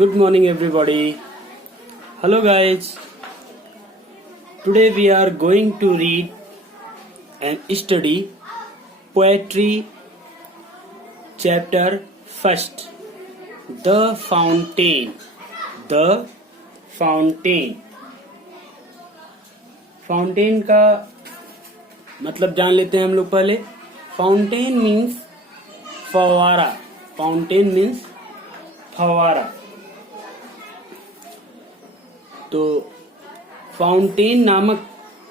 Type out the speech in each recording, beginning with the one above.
Good morning, everybody. Hello, guys. Today we are going to read and study poetry chapter first. The Fountain. The Fountain. Fountain का मतलब जान लेते हैं हम लोग पहले. फाउंटेन मीन्स फवारा. फाउंटेन मीन्स फवारा. तो फाउंटेन नामक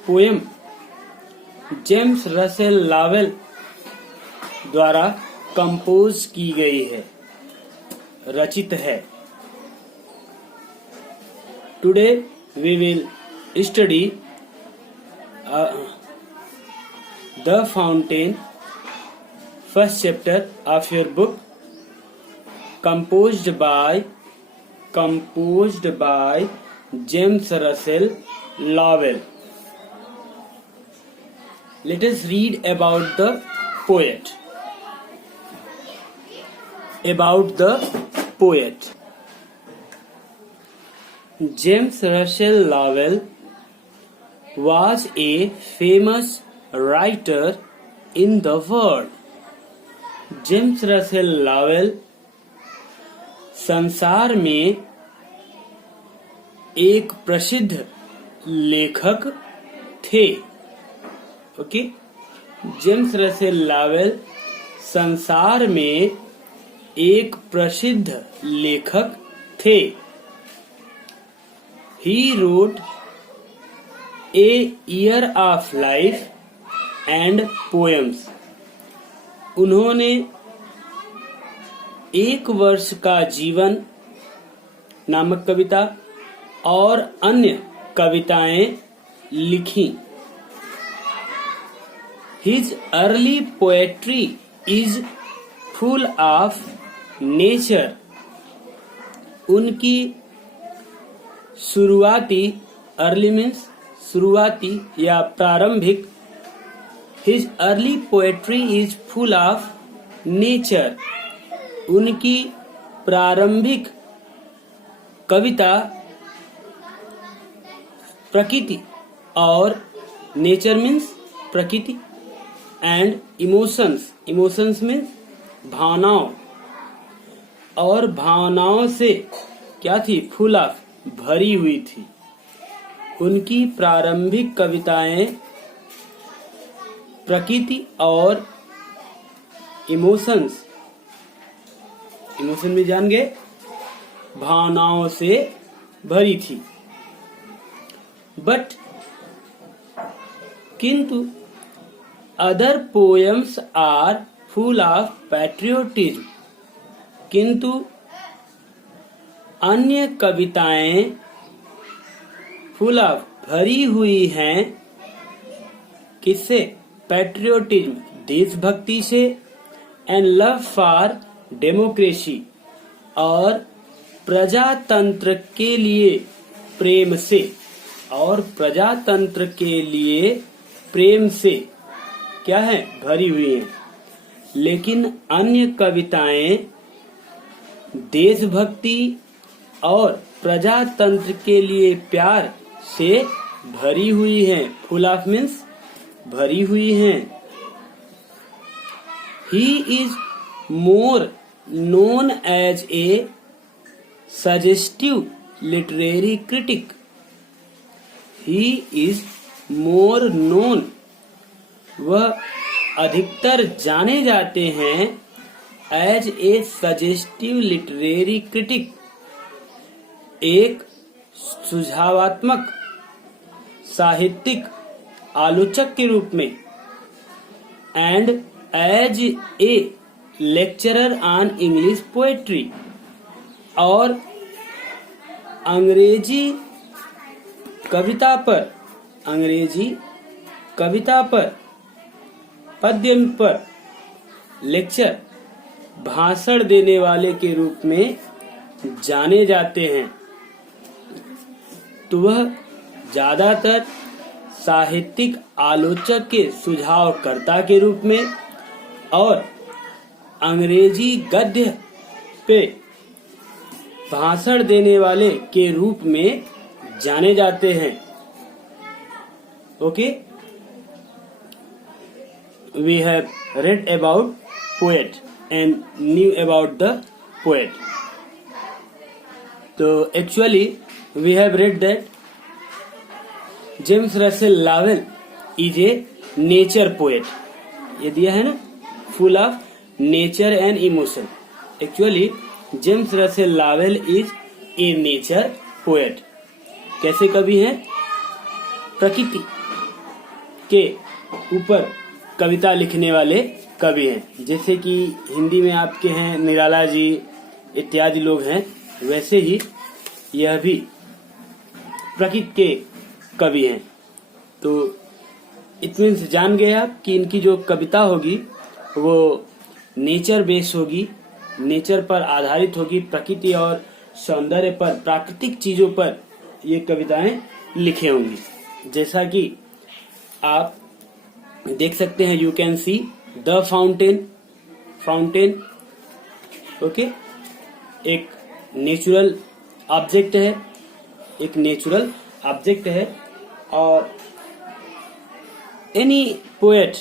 पोयम जेम्स रसेल लॉवेल द्वारा कंपोज की गई है, रचित है. Today we will study The Fountain, first chapter of your book, composed by James Russell Lowell. Let us read about the poet. James Russell Lowell was a famous writer in the world. James Russell Lowell संसार में एक प्रसिद्ध लेखक थे. Okay, James Russell Lowell संसार में एक प्रसिद्ध लेखक थे. He wrote A Year of Life and Poems. उन्होंने एक वर्ष का जीवन नामक कविता और अन्य कविताएं लिखी. His early poetry is full of nature. उनकी शुरुआती, early means शुरुआती या प्रारंभिक, His early poetry is full of nature. उनकी प्रारंभिक कविता प्रकृति और नेचर मीन्स प्रकृति एंड इमोशंस मीन्स भावनाओं, और भावनाओं से क्या थी, फुल ऑफ, भरी हुई थी. उनकी प्रारंभिक कविताएं प्रकृति और इमोशन भी जान गए, भावनाओं से भरी थी. बट किंतु other poems are full of patriotism. किंतु अन्य कविताएं फुल ऑफ, भरी हुई हैं, किससे, पैट्रियोटिज्म, देशभक्ति से, एंड लव फॉर डेमोक्रेसी, और प्रजातंत्र के लिए प्रेम से, और प्रजातंत्र के लिए प्रेम से क्या है, भरी हुई हैं. लेकिन अन्य कविताएं देशभक्ति और प्रजातंत्र के लिए प्यार से भरी हुई हैं. फुल ऑफ मीन्स भरी हुई हैं. He is more known as a suggestive literary critic. He is more known, वह अधिकतर जाने जाते हैं, as a suggestive literary critic, एक सुझावात्मक साहित्यिक आलोचक के रूप में, and as a lecturer on English poetry, और अंग्रेजी कविता पर पद्य पर लेक्चर, भाषण देने वाले के रूप में जाने जाते हैं. तो वह ज्यादातर साहित्यिक आलोचक के सुझावकर्ता के रूप में और अंग्रेजी गद्य पे भाषण देने वाले के रूप में जाने जाते हैं। Okay, we have read about poet and knew about the poet. तो actually we have read that James Russell Lowell is a nature poet. ये दिया है ना, full of nature and emotion. Actually James Russell Lowell is a nature poet. कैसे कवि हैं? प्रकृति के ऊपर कविता लिखने वाले कवि हैं। जैसे कि हिंदी में आपके हैं निराला जी इत्यादि लोग हैं, वैसे ही यह भी प्रकृति के कवि हैं। तो इतने से जान गए आप कि इनकी जो कविता होगी वो नेचर बेस होगी, नेचर पर आधारित होगी, प्रकृति और सौंदर्य पर, प्राकृतिक चीजों पर ये कविताएं लिखे होंगी। जैसा कि आप देख सकते हैं, you can see the fountain. Okay, एक नेचुरल ऑब्जेक्ट है, और any poet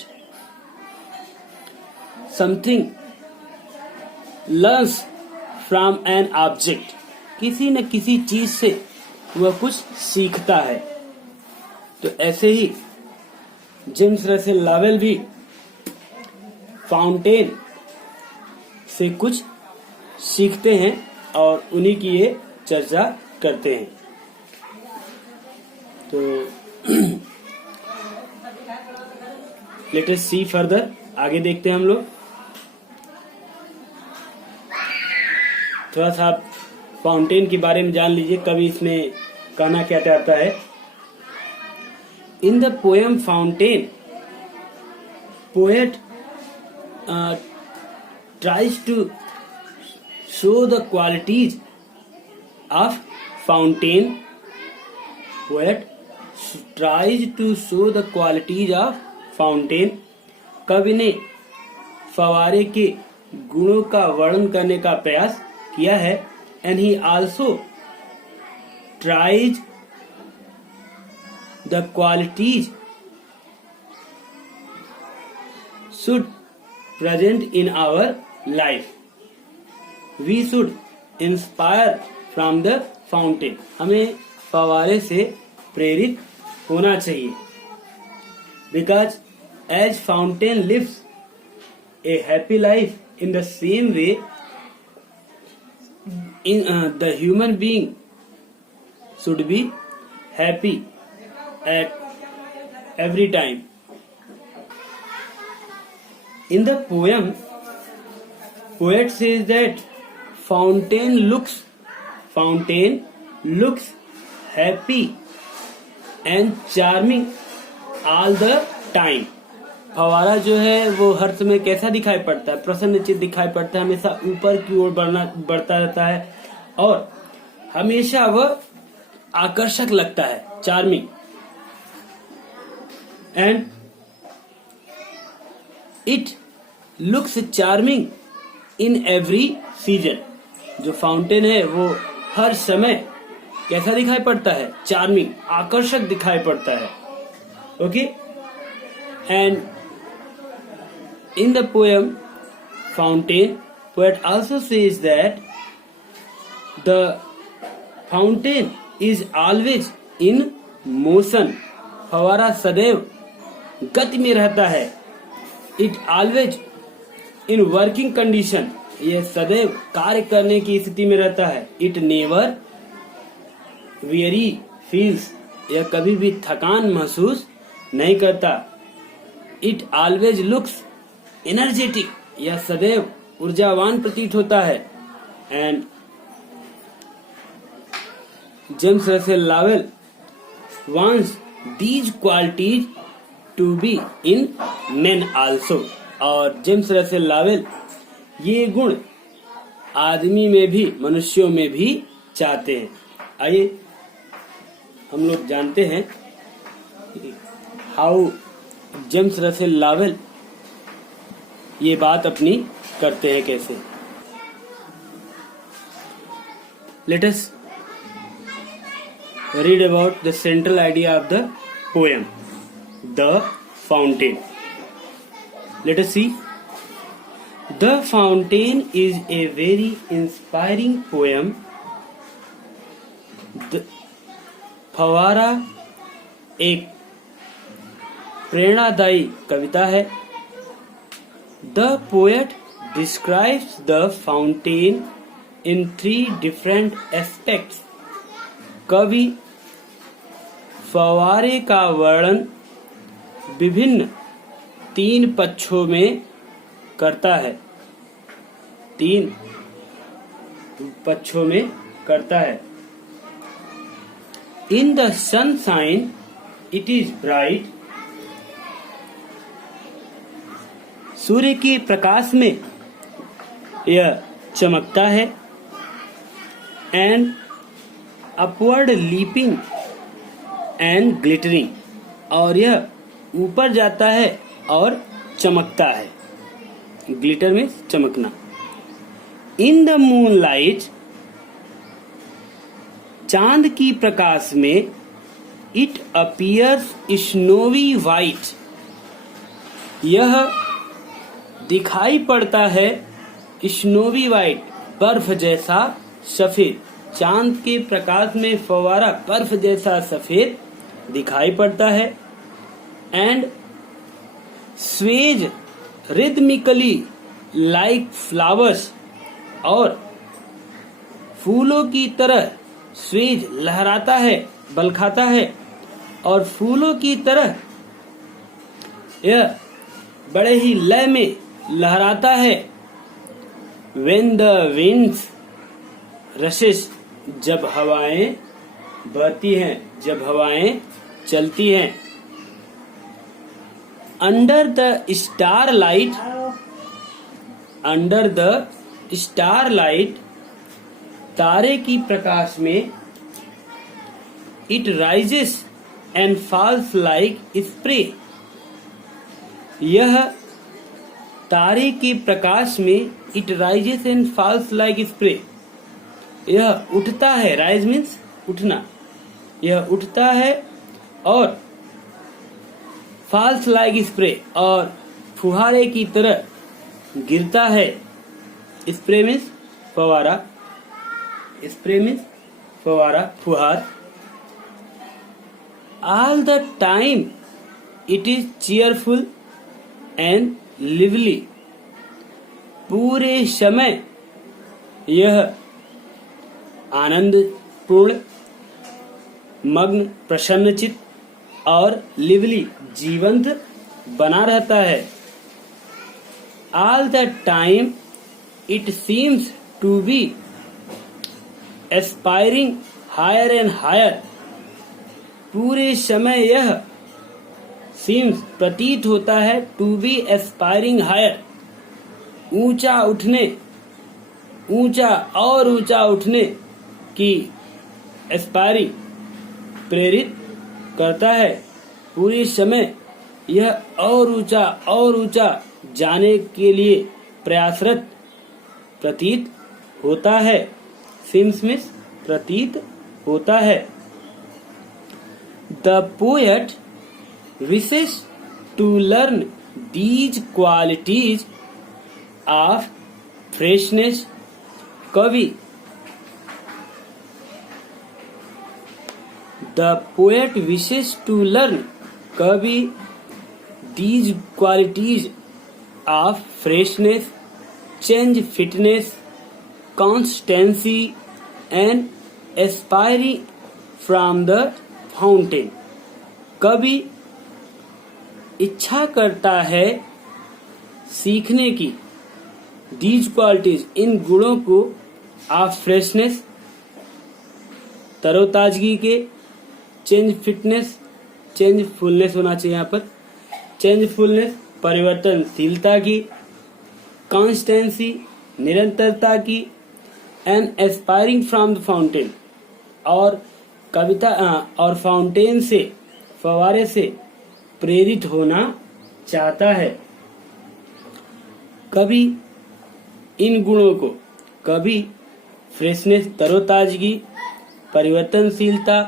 something learns from an object. किसी न किसी चीज से वह कुछ सीखता है। तो ऐसे ही जेम्स रसेल लॉवेल भी फाउंटेन से कुछ सीखते हैं और उन्हीं की ये चर्चा करते हैं। तो लेट अस सी फर्दर, आगे देखते हैं हम लोग। थोड़ा सा आप फाउंटेन के बारे में जान लीजिए, कवि इसमें कहना क्या चाहता है। In the poem fountain, poet tries to show the qualities of fountain. Poet tries to show the qualities of fountain. कवि ने फवारे के गुणों का वर्णन करने का प्रयास किया है। And he also tries the qualities should present in our life. We should inspire from the fountain. हमें फवारे से प्रेरित होना चाहिए। Because as fountain lives a happy life in the same way, the human being should be happy at every time. In the poem, poet says that fountain looks happy and charming all the time. फवारा जो है वो हर समय कैसा दिखाई पड़ता है? प्रसन्नचित दिखाई पड़ता है, हमेशा ऊपर की ओर बढ़ता रहता है और हमेशा वह आकर्षक लगता है, charming. And it looks charming in every season. जो फाउंटेन है वो हर समय कैसा दिखाई पड़ता है? चार्मिंग, आकर्षक दिखाई पड़ता है। Okay, and in the poem Fountain, poet also says that the fountain is always in motion. फवारा सदैव गति में रहता है। It always in working condition. यह सदैव कार्य करने की स्थिति में रहता है। It never weary feels. यह कभी भी थकान महसूस नहीं करता। It always looks एनर्जेटिक, यह सदैव ऊर्जावान प्रतीत होता है। And James Russell Lowell wants these qualities to be in men also. और जेम्स रसेल लॉवेल ये गुण आदमी में भी, मनुष्यों में भी चाहते हैं। आइए हम लोग जानते हैं हाउ जेम्स रसेल लॉवेल ये बात अपनी करते हैं कैसे। Let us read about the central idea of the poem, The Fountain. Let us see. The Fountain is a very inspiring poem. The फवारा एक प्रेरणादायी कविता है. The poet describes the fountain in 3 different aspects. कवि फव्वारे का वर्णन विभिन्न 3 पक्षों में करता है. 3 पक्षों में करता है. In the sunshine, it is bright. सूर्य के प्रकाश में यह चमकता है. And upward leaping and glittering. और यह ऊपर जाता है और चमकता है. ग्लिटर में चमकना. In the moonlight, चांद की प्रकाश में इट अपीयर्स स्नोवी वाइट. यह दिखाई पड़ता है स्नोवी वाइट, बर्फ जैसा सफेद. चांद के प्रकाश में फव्वारा बर्फ जैसा सफेद दिखाई पड़ता है. And Suez rhythmically like flowers. और फूलों की तरह स्वेज लहराता है, बलखाता है. और फूलों की तरह यह बड़े ही लय में लहराता है. When the winds rushes, जब हवाएं बहती हैं, जब हवाएं चलती हैं. Under the starlight, under the starlight, तारे की प्रकाश में it rises and falls like spray. यह तारे के प्रकाश में it rises and falls like spray. यह उठता है. राइज मीन्स उठना. यह उठता है और फॉल्स लाइक स्प्रे, और फुहारे की तरह गिरता है. स्प्रे मीन्स फवारा. स्प्रे मीन्स फवारा, फुहार. All the time it is cheerful and lively. पूरे समय यह आनंदपूर्ण, मग्न, प्रसन्नचित और लिवली, जीवंत बना रहता है. All the time it seems to be aspiring higher and higher. पूरे समय यह seems प्रतीत होता है to be aspiring higher, ऊंचा उठने, ऊंचा और ऊंचा उठने की aspiring प्रेरित करता है. पूरे समय यह और ऊंचा जाने के लिए प्रयासरत प्रतीत होता है. Seems means प्रतीत होता है. The poet wishes to learn these qualities of freshness. कवि The poet wishes to learn, कवि these qualities of freshness, change, fitness, constancy and aspiring from the fountain. कवि इच्छा करता है सीखने की these qualities, इन गुणों को, of freshness, तरोताजगी के, चेंज फिटनेस, चेंज फुलनेस होना चाहिए यहाँ पर, चेंज फुलनेस परिवर्तनशीलता की, कॉन्स्टेंसी निरंतरता की, and aspiring from the fountain, और कविता और फाउंटेन से, फवारे से प्रेरित होना चाहता है. कवि इन गुणों को, कवि फ्रेशनेस तरोताजगी, परिवर्तनशीलता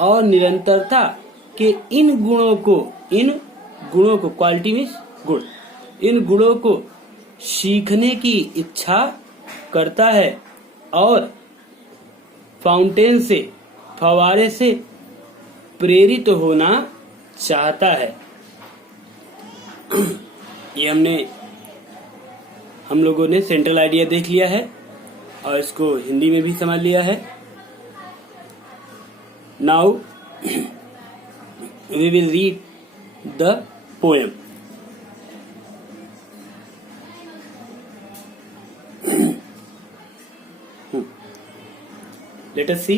और निरंतरता के इन गुणों को क्वालिटी मीन्स गुण, इन गुणों को सीखने की इच्छा करता है और फाउंटेन से, फवारे से प्रेरित होना चाहता है। ये हम लोगों ने सेंट्रल आइडिया देख लिया है और इसको हिंदी में भी समझ लिया है। Now we will read the poem. Let us see.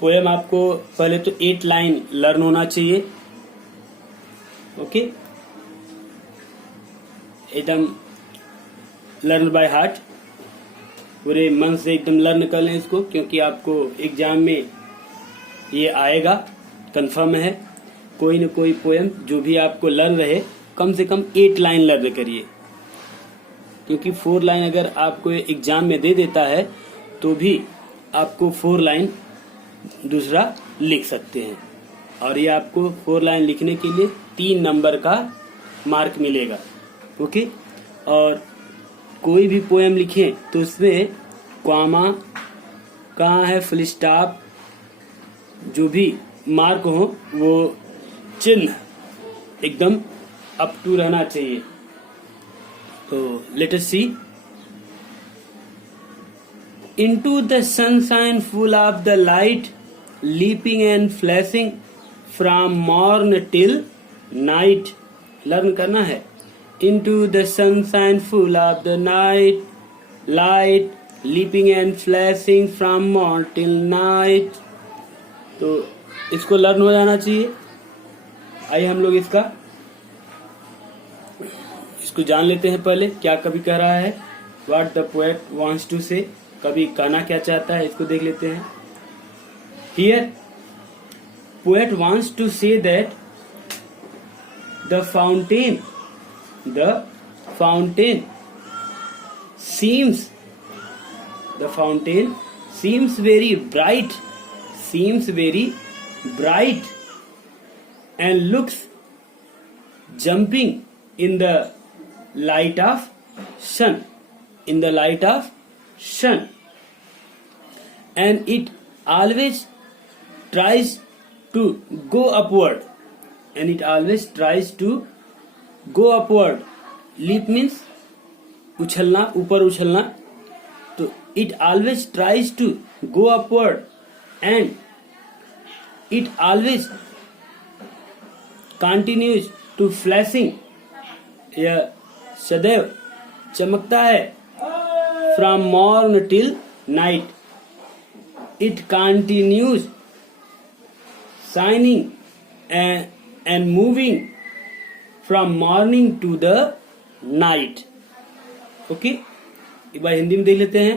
Poem आपको पहले तो 8 लाइन लर्न होना चाहिए। ओके, एकदम लर्न बाय हार्ट, पूरे मन से एकदम लर्न कर लें इसको, क्योंकि आपको एग्जाम में ये आएगा, कंफर्म है। कोई न कोई पोएम जो भी आपको लर्न रहे, कम से कम 8 लाइन लर्न करिए, क्योंकि 4 लाइन अगर आपको एग्जाम में दे देता है तो भी आपको 4 लाइन दूसरा लिख सकते हैं, और ये आपको 4 लाइन लिखने के लिए 3 नंबर का मार्क मिलेगा। ओके, और कोई भी पोएम लिखें तो उसमें कॉमा कहाँ है, फुल स्टॉप, जो भी मार्क हो वो चिन्ह एकदम अप टू रहना चाहिए। तो let us see. Into the sunshine full of the light, leaping and flashing from morn till night. Learn करना है। Into the sunshine full of the night, light, leaping and flashing from morn till night. तो इसको learn हो जाना चाहिए। आइए हम लोग इसको जान लेते हैं। पहले क्या कवि कह रहा है, What the poet wants to say, कवि कहना क्या चाहता है, इसको देख लेते हैं। Here, poet wants to say that the fountain seems very bright and looks jumping in the light of sun, and it always tries to go upward, leap means उछलना, ऊपर उछलना, तो it always tries to go upward and it always continues to flashing, यह सदैव चमकता है, from morn till night, it continues shining and moving from morning to the night. Okay, एक बार हिंदी में देख लेते हैं।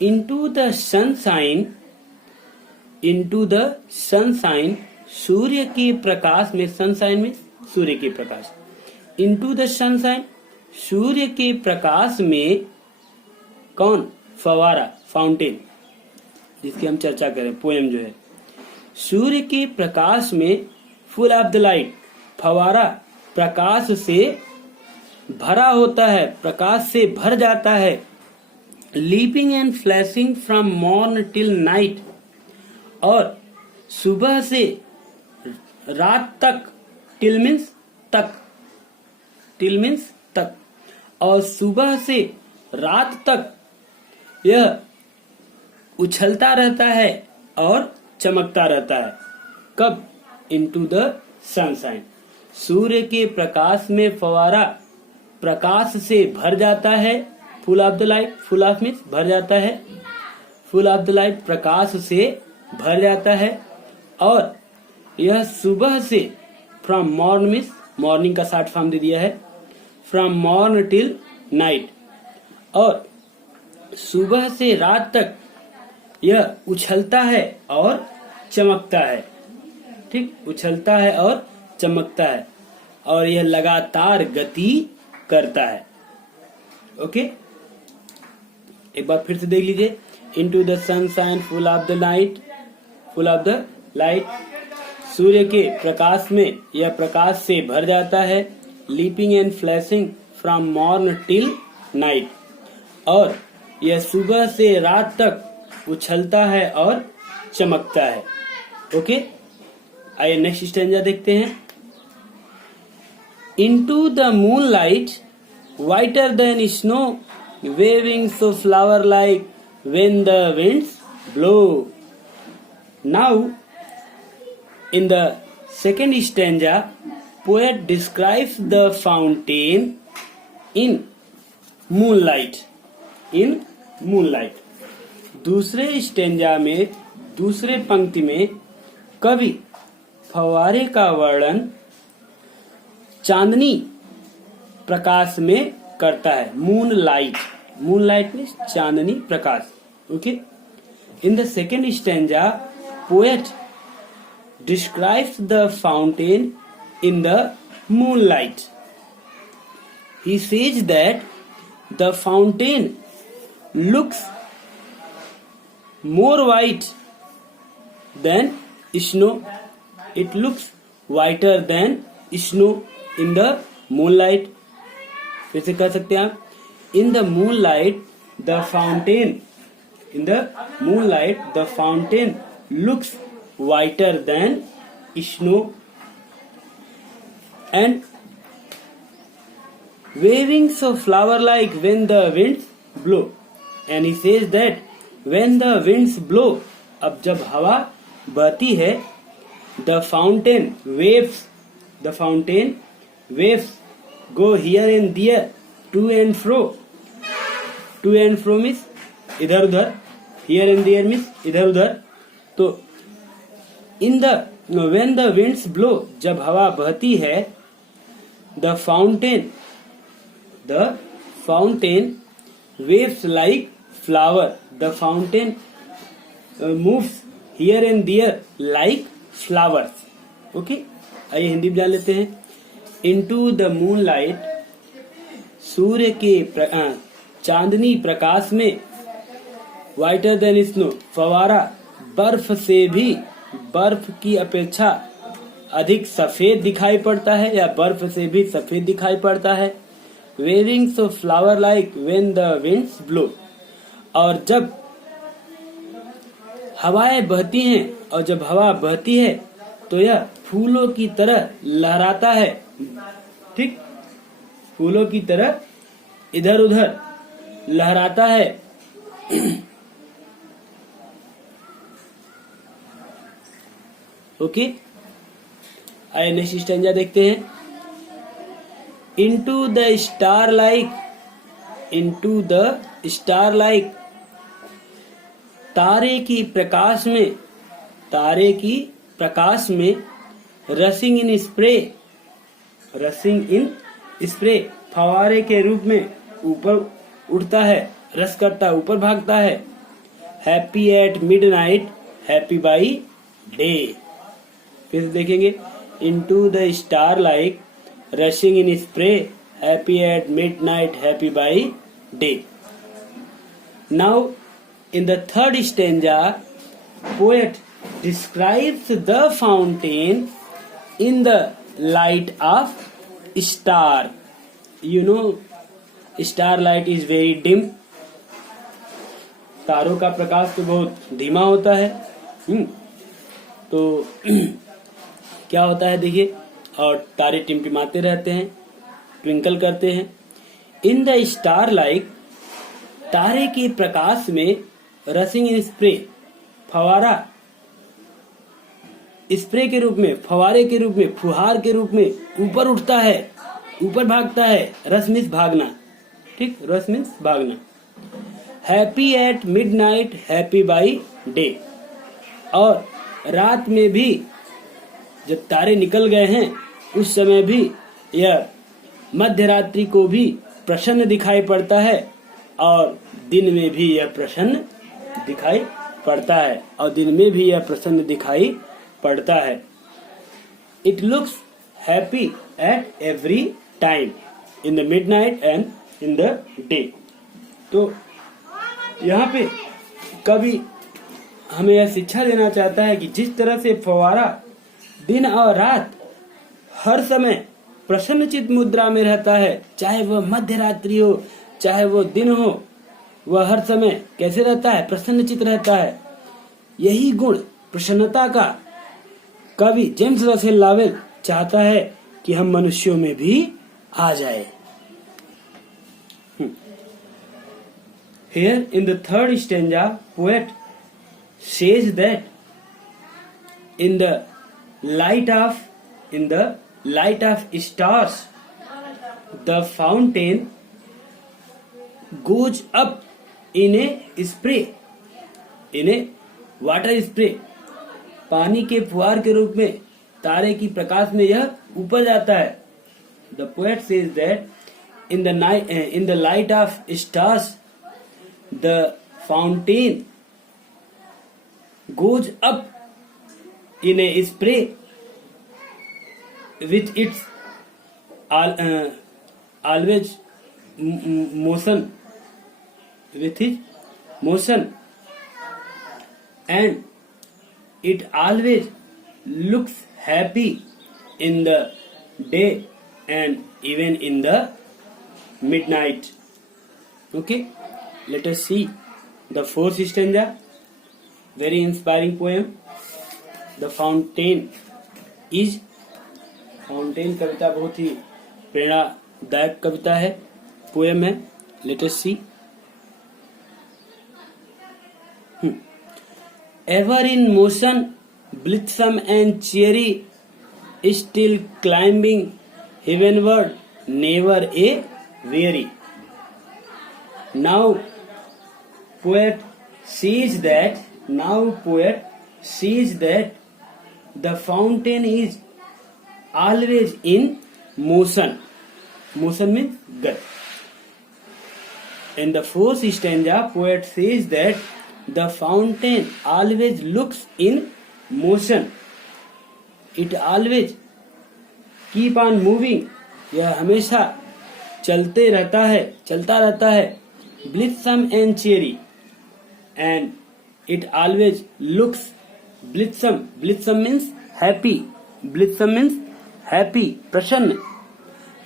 Into the sunshine, सूर्य के प्रकाश में, sunshine में सूर्य के प्रकाश, Into the sunshine, सूर्य के प्रकाश में, कौन, फवारा, फाउंटेन, जिसकी हम चर्चा करें, पोएम जो है। सूर्य के प्रकाश में, फुल ऑफ द लाइट, फवारा प्रकाश से भरा होता है, प्रकाश से भर जाता है। Leaping and flashing from morn till night, और सुबह से रात तक, टिल मीन्स तक, और सुबह से रात तक यह उछलता रहता है और चमकता रहता है। कब, इनटू द सनशाइन, सूर्य के प्रकाश में फवारा प्रकाश से भर जाता है, full of the light, full of means भर जाता है, फुल ऑफ द लाइट प्रकाश से भर जाता है, और यह सुबह से, फ्रॉम मॉर्न मीन्स मॉर्निंग का शॉर्ट फॉर्म दे दिया है, फ्रॉम मॉर्न टिल नाइट, और सुबह से रात तक यह उछलता है और चमकता है। ठीक, उछलता है और चमकता है, और यह लगातार गति करता है। ओके, एक बार फिर से देख लीजिए, into the sunshine full of the night, full of the light, सूर्य के प्रकाश में यह प्रकाश से भर जाता है, leaping and flashing from morn till night, और यह सुबह से रात तक उछलता है और चमकता है। ओके, आइए नेक्स्ट स्टैंजा देखते हैं। Into the moon light whiter than snow, waving so flower like when the winds blow. Now, in the second stanza, poet describes the fountain in moonlight. In moonlight. दूसरे stanza में, दूसरे पंक्ति में कवि फव्वारे का वर्णन चांदनी प्रकाश में करता है। Moon light, moon light means चांदनी प्रकाश। Okay, in the second stanza poet describes the fountain in the moon light. He says that the fountain looks more white than snow, it looks whiter than snow in the moon light. फिर से कह सकते हैं आप, in the moon light the fountain, in the moon light the fountain looks whiter than snow and waving so flower like when the winds blow. And he says that when the winds blow, अब जब हवा बहती है, the fountain waves, the fountain waves go here and there, to and fro. To and fro means इधर उधर, here and there means इधर उधर। तो in the when the winds blow, जब हवा बहती है, the fountain waves like flower, the fountain moves here and there like flowers। Okay, आइए हिंदी में जान लेते हैं। इनटू द मून लाइट, सूर्य के चांदनी प्रकाश में, वाइटर देन स्नो, फवारा बर्फ से भी, बर्फ की अपेक्षा अधिक सफेद दिखाई पड़ता है या बर्फ से भी सफेद दिखाई पड़ता है। Waving so flower like when the winds blow, और जब हवाएं बहती हैं, और जब हवा बहती है तो यह फूलों की तरह लहराता है। ठीक, फूलों की तरह इधर उधर लहराता है। ओके, आइए नेक्स्ट स्टैंजा देखते हैं। Into the star like, into the star like, तारे की प्रकाश में, तारे की प्रकाश में, रसिंग इन स्प्रे, रसिंग इन स्प्रे, फवारे के रूप में ऊपर उठता है, रस करता है, ऊपर भागता है। Happy at midnight, happy by day. फिर से देखेंगे, into the star like, rushing in spray, happy at midnight, happy by day. Now in the third stanza poet describes the fountain in the light of star. You know, starlight is very dim. तारों का प्रकाश तो बहुत धीमा होता है। तो क्या होता है देखिए, और तारे टिमटिमाते रहते हैं, ट्विंकल करते हैं। इन द स्टार लाइट, तारे के प्रकाश में, रसिंग इन स्प्रे, फवारा स्प्रे के रूप में, फवारे के रूप में, फुहार के रूप में ऊपर उठता है, ऊपर भागता है। रस मीन्स भागना, ठीक, रस मीन्स भागना। Happy at midnight, happy by day, और रात में भी जब तारे निकल गए हैं उस समय भी यह मध्य रात्रि को भी प्रसन्न दिखाई पड़ता है, और दिन में भी यह प्रसन्न दिखाई पड़ता है, और दिन में भी यह प्रसन्न दिखाई पड़ता है। It looks happy at every time, in the midnight and in the day. तो यहाँ पे कवि हमें यह शिक्षा देना चाहता है कि जिस तरह से फव्वारा दिन और रात हर समय प्रसन्नचित मुद्रा में रहता है, चाहे वह मध्य रात्रि हो चाहे वो दिन हो, वह हर समय कैसे रहता है? प्रसन्नचित रहता है। यही गुण प्रसन्नता का कवि जेम्स रसेल लावेल चाहता है कि हम मनुष्यों में भी आ जाए। Here in the third stanza, poet says that in the light of stars, the fountain goes up in a spray, in a water spray. पानी के फुहार के रूप में तारे की प्रकाश में यह ऊपर जाता है। The poet says that in the light of stars, the fountain goes up in a spray with its always motion, with its motion, and it always looks happy in the day and even in the midnight. Okay, let us see the fourth stanza. Very inspiring poem. The fountain is. Fountain कविता बहुत ही प्रेरणादायक कविता है, poem है। Let us see. Ever in motion, blithesome and cheery, still climbing heavenward, never a weary. Now poet sees that the fountain is always in motion. Motion means gati. In the fourth stanza, poet says that the fountain always looks in motion. It always keep on moving. यह हमेशा चलता रहता है. Blithesome and cheery, and it always looks blithesome. Blithesome means happy. Blithesome means happy, प्रसन्न,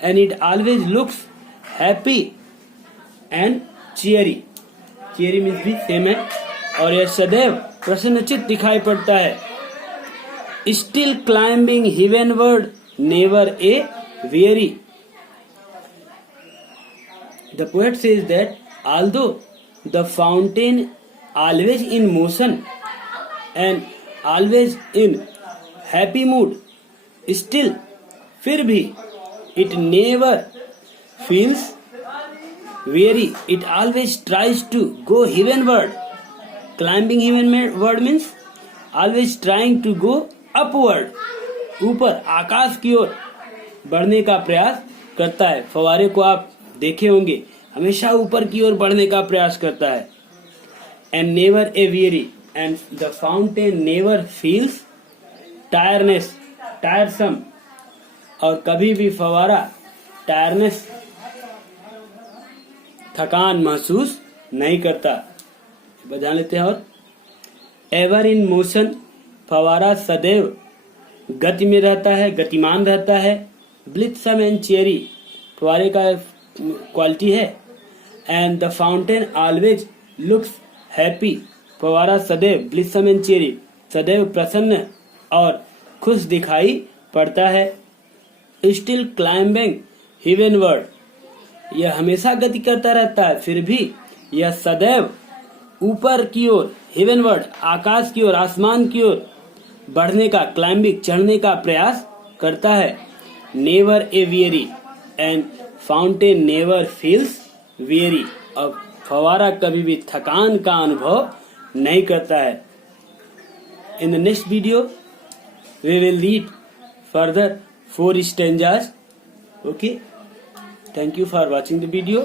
and it always looks happy and cheery. Cheery means भी same है, और यह सदैव प्रसन्नचित दिखाई पड़ता है. Still climbing heavenward, never a weary. The poet says that although the fountain always in motion and always in happy mood, still फिर भी it never feels weary. It always tries to go heavenward. Climbing heavenward means always trying to go upward. ऊपर आकाश की ओर बढ़ने का प्रयास करता है. फव्वारे को आप देखे होंगे, हमेशा ऊपर की ओर बढ़ने का प्रयास करता है. And never a weary, and the fountain never feels tiresome. और कभी भी फव्वारा टायरनेस, थकान महसूस नहीं करता. बजा लेते हैं. और एवर इन मोशन, फव्वारा सदैव गति में रहता है, गतिमान रहता है. ब्लिथसम एंड चेरी, फव्वारे का क्वालिटी है. And the fountain always looks happy, फव्वारा सदैव ब्लिथसम एंड चेरी, सदैव प्रसन्न और खुश दिखाई पड़ता है. स्टिल क्लाइंबिंग हेवनवर्ड, यह हमेशा गति करता रहता है, फिर भी यह सदैव ऊपर की ओर, हेवनवर्ड आकाश की ओर, आसमान की ओर बढ़ने का, क्लाइंबिंग चढ़ने का प्रयास करता है. Never a weary, and fountain never feels weary, और फव्वारा कभी भी थकान का अनुभव नहीं करता है. In the next video we will read further 4 stanzas. Okay, thank you for watching the video.